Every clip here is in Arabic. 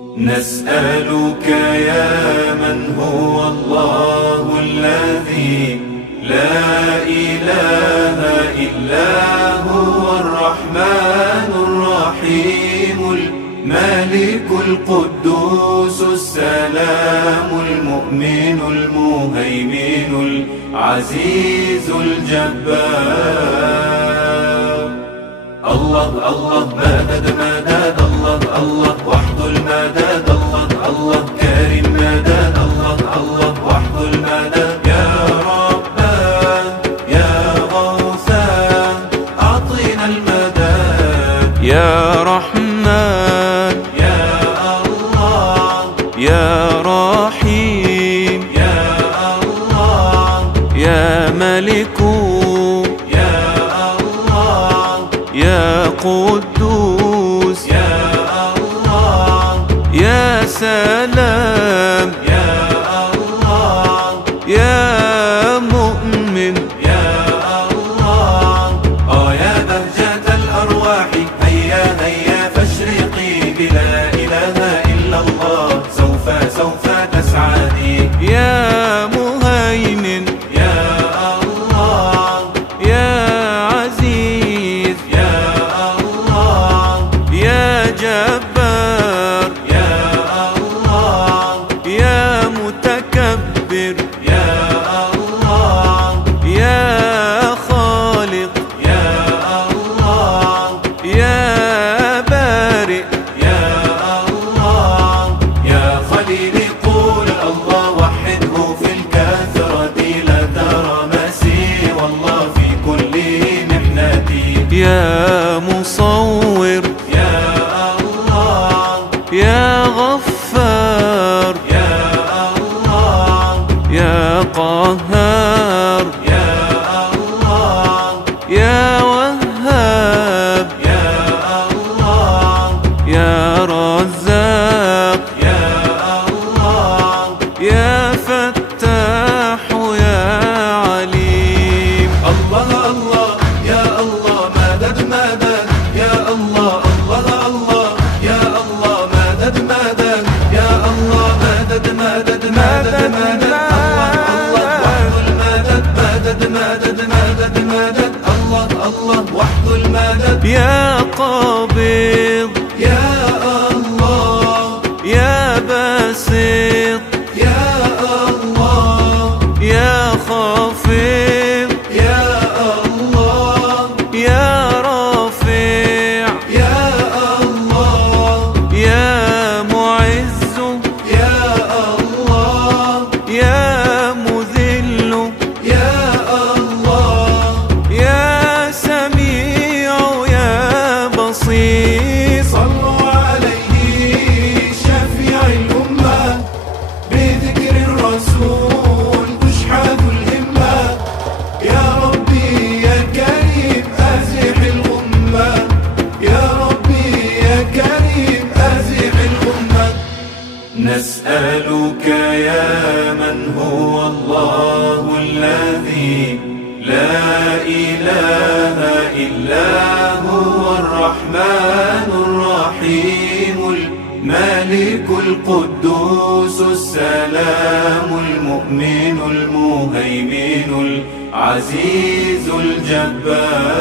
نسألك يا من هو الله الذي لا إله إلا هو الرحمن الرحيم الملك القدوس السلام المؤمن المهيمن العزيز الجبار. الله الله مدد مدد الله الله وحد المدد الله الله كريم مدد الله الله وحد المدد يا ربان يا غوثان أعطينا المدد يا رحمن يا الله يا رحيم يا الله يا ملك يا قدوس يا الله يا سلام يا الله يا مؤمن يا الله. يا بهجة الأرواح هيا هيا فاشرقي بلا إله إلا الله سوف تسعدي. يا مهيمن يا الله يا عزيز يا جبار يا الله يا متكبر يا الله يا خالق يا الله يا بارئ يا الله. يا خليلي قول الله وحده في الكثرة لا ترى مسير الله في كل محنتي. يا مصور يا الله يا غفار يا الله يا قهار يا الله يا وهاب يا الله يا رزاق يا الله يا فتاح يا عليم. الله الله يا الله مدد مدد يا الله الله الله يا الله مدد مدد يا الله مدد مدد مدد مدد الله الله وحد المدد مدد مدد مدد مدد الله الله وحد المدد. يا قابض يا الله يا باسط يا الله يا خافض يا الله يا رافع يا الله يا معز يا الله يا مذل يا الله يا سميع يا بصير. صلوا عليه شفيع الأمة بذكر الرسول تشحذ الهمة. يا ربي يا كريم أزح الغمة يا ربي يا كريم أزح الغمة. نسألك يا من هو الله الذي لا إله إلا هو الرحمن الرحيم الملك القدوس السلام المؤمن المهيمن العزيز الجبار.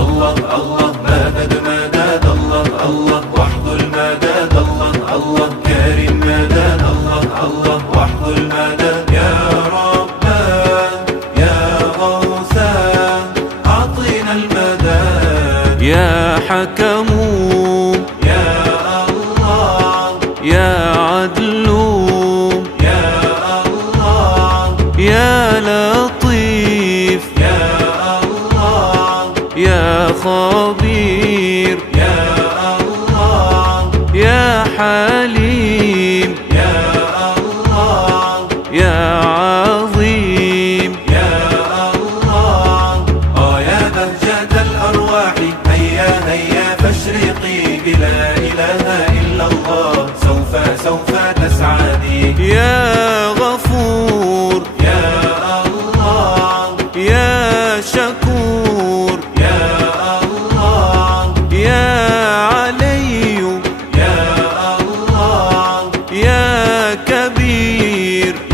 الله الله مدد مدد الله الله وحد المدد الله الله كريم مدد الله الله وحد المدد يا ربان يا غوثان أعطينا المدد. يا حكم يا الله يا عدل يا الله يا لطيف يا الله يا خبير يا الله يا حليم يا الله يا عظيم يا الله. يا بهجة الأرواح هيا هيا فاشرقي بلا إله إلا الله سوف تسعدي. يا غفور يا الله يا شكور يا الله يا علي كبير.